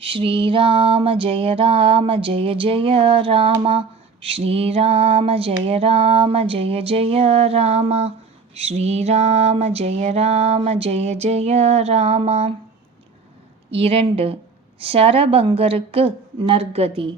श्रीराम जय जय राम। श्रीराम जय जय राम। श्रीराम जय जय राम। 2. சரபங்கருக்கு நற்கதி.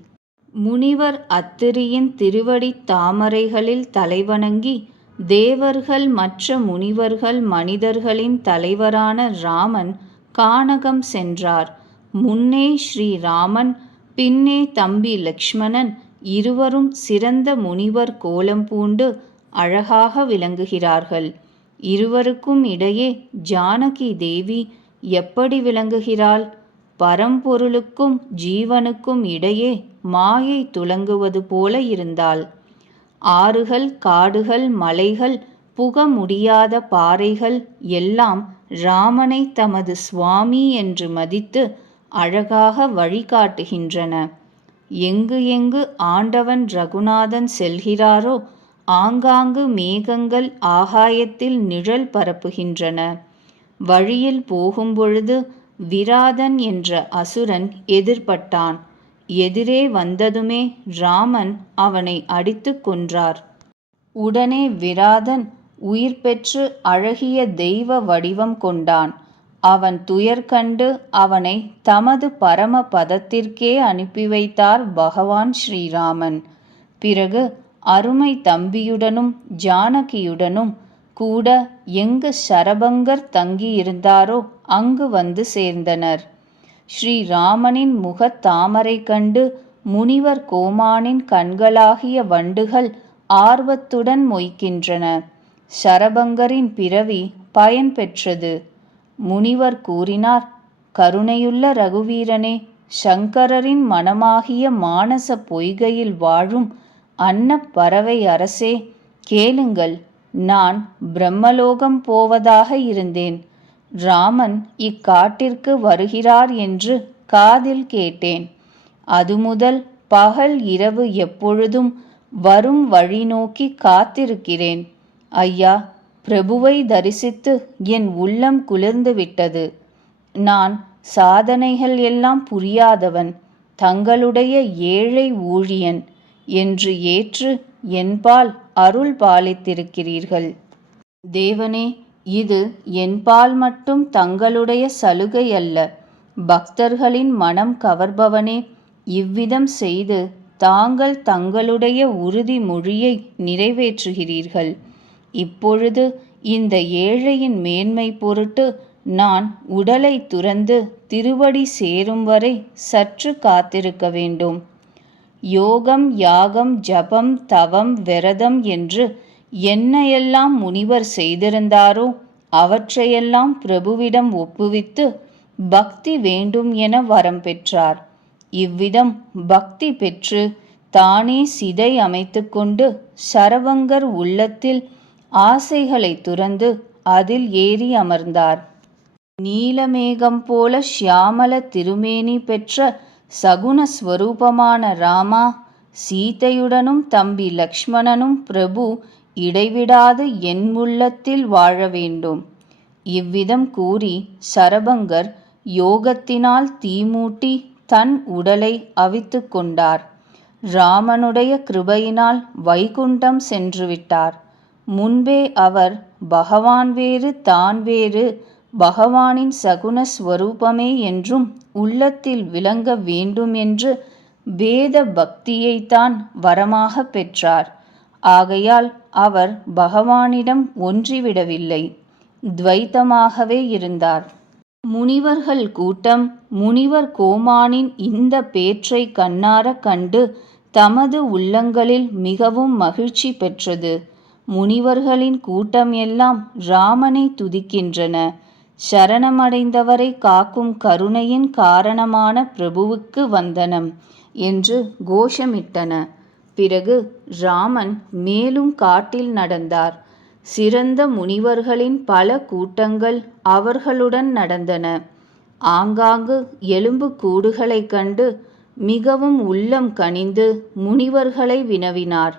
முனிவர் அத்திரியின் திருவடித் தாமரைகளில் தலைவணங்கி தேவர்கள் மற்ற முனிவர்கள் மனிதர்களின் தலைவரான ராமன் கானகம் சென்றார். முன்னே ஸ்ரீராமன், பின்னே தம்பி லக்ஷ்மணன் இருவரும் சிறந்த முனிவர் கோலம் பூண்டு அழகாக விளங்குகிறார்கள். இருவருக்கும் இடையே ஜானகி தேவி எப்படி விளங்குகிறாள்? பரம்பொருளுக்கும் ஜீவனுக்கும் இடையே மாயை துலங்குவது போல இருந்தாள். ஆறுகள், காடுகள், மலைகள், புக முடியாத பாறைகள் எல்லாம் ராமனை தமது சுவாமி என்று மதித்து அழகாக வழிகாட்டுகின்றன. எங்கு எங்கு ஆண்டவன் ரகுநாதன் செல்கிறாரோ ஆங்காங்கு மேகங்கள் ஆகாயத்தில் நிழல் பரப்புகின்றன. வழியில் போகும்பொழுது விராதன் என்ற அசுரன் எதிர்பட்டான். எதிரே வந்ததுமே ராமன் அவனை அடித்து கொன்றார். உடனே விராதன் உயிர் பெற்று அழகிய தெய்வ வடிவம் கொண்டான். அவன் துயர் கண்டு அவனை தமது பரம பதத்திற்கே அனுப்பி வைத்தார் பகவான் ஸ்ரீராமன். பிறகு அருமை தம்பியுடனும் ஜானகியுடனும் கூட எங்கு சரபங்கர் தங்கியிருந்தாரோ அங்கு வந்து சேர்ந்தனர். ஸ்ரீராமனின் முகத் தாமரை கண்டு முனிவர் கோமானின் கண்களாகிய வண்டுகள் ஆர்வத்துடன் மொய்க்கின்றன. சரபங்கரின் பிறவி பயன் பெற்றது. முனிவர் கூறினார், கருணையுள்ள ரகுவீரனே, சங்கரரின் மனமாகிய மானச பொய்கையில் வாழும் அன்னப் பறவை அரசே, கேளுங்கள், நான் பிரம்மலோகம் போவதாக இருந்தேன். ராமன் இக்காட்டிற்கு வருகிறார் என்று காதில் கேட்டேன். அது முதல் பகல் இரவு எப்பொழுதும் வரும் வழி நோக்கி காத்திருக்கிறேன். ஐயா, பிரபுவை தரிசித்து என் உள்ளம் குளிர்ந்து விட்டது. நான் சாதனைகள் எல்லாம் புரியாதவன், தங்களுடைய ஏழை ஊழியன் என்று ஏற்று என்பால் அருள் பாலித்திருக்கிறீர்கள். தேவனே, இது என்பால் மட்டும் தங்களுடைய சலுகை அல்ல. பக்தர்களின் மனம் கவர்பவனே, இவ்விதம் செய்து தாங்கள் தங்களுடைய உறுதி மொழியை நிறைவேற்றுகிறீர்கள். இப்பொழுது இந்த ஏழையின் மேன்மை பொருட்டு நான் உடலை துறந்து திருவடி சேரும் வரை சற்று காத்திருக்க வேண்டும். யோகம், யாகம், ஜபம், தவம், விரதம் என்று என்னையெல்லாம் முனிவர் செய்திருந்தாரோ அவற்றையெல்லாம் பிரபுவிடம் ஒப்புவித்து பக்தி வேண்டும் என வரம் பெற்றார். இவ்விதம் பக்தி பெற்று தானே சிதை அமைத்து கொண்டு சரபங்கர் உள்ளத்தில் ஆசைகளை துறந்து அதில் ஏறி அமர்ந்தார். நீலமேகம் போல ஷியாமல திருமேனி பெற்ற சகுணஸ்வரூபமான ராமா, சீதையுடனும் தம்பி லக்ஷ்மணனும் பிரபு இடைவிடாது என் உள்ளத்தில் வாழ வேண்டும். இவ்விதம் கூறி சரபங்கர் யோகத்தினால் தீமூட்டி தன் உடலை அவித்து கொண்டார். ராமனுடைய கிருபையினால் வைகுண்டம் சென்றுவிட்டார். முன்பே அவர் பகவான் வேறு தான் வேறு, பகவானின் சகுண ஸ்வரூபமே என்றும் உள்ளத்தில் விளங்க வேண்டும் என்று வேத பக்தியைத்தான் வரமாக பெற்றார். ஆகையால் அவர் பகவானிடம் ஒன்றிவிடவில்லை, துவைத்தமாகவே இருந்தார். முனிவர்கள் கூட்டம் முனிவர் கோமானின் இந்த பேற்றை கண்ணார கண்டு தமது உள்ளங்களில் மிகவும் மகிழ்ச்சி பெற்றது. முனிவர்களின் கூட்டம் எல்லாம் ராமனை துதிக்கின்றன. சரணமடைந்தவரை காக்கும் கருணையின் காரணமான பிரபுவுக்கு வந்தனம் என்று கோஷமிட்டன. பிறகு ராமன் மேலும் காட்டில் நடந்தார். சிறந்த முனிவர்களின் பல கூட்டங்கள் அவர்களுடன் நடந்தன. ஆங்காங்கு எலும்பு கூடுகளைக் கண்டு மிகவும் உள்ளம் கனிந்து முனிவர்களை வினவினார்.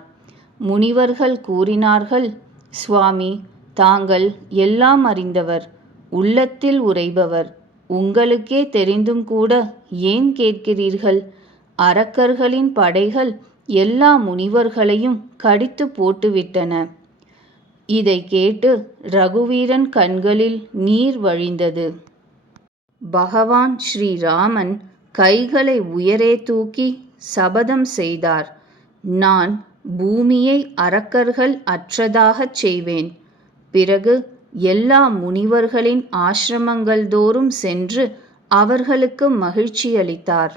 முனிவர்கள் கூறினார்கள், சுவாமி, தாங்கள் எல்லாம் அறிந்தவர், உள்ளத்தில் உறைபவர். உங்களுக்கே தெரிந்தும் கூட ஏன் கேட்கிறீர்கள்? அரக்கர்களின் படைகள் எல்லா முனிவர்களையும் கடித்து போட்டுவிட்டன. இதை கேட்டு ரகுவீரன் கண்களில் நீர் வழிந்தது. பகவான் ஸ்ரீராமன் கைகளை உயரே தூக்கி சபதம் செய்தார். நான் பூமியை அரக்கர்கள் அற்றதாகச் செய்வேன். பிறகு எல்லா முனிவர்களின் ஆசிரமங்கள் தோறும் சென்று அவர்களுக்கு மகிழ்ச்சியளித்தார்.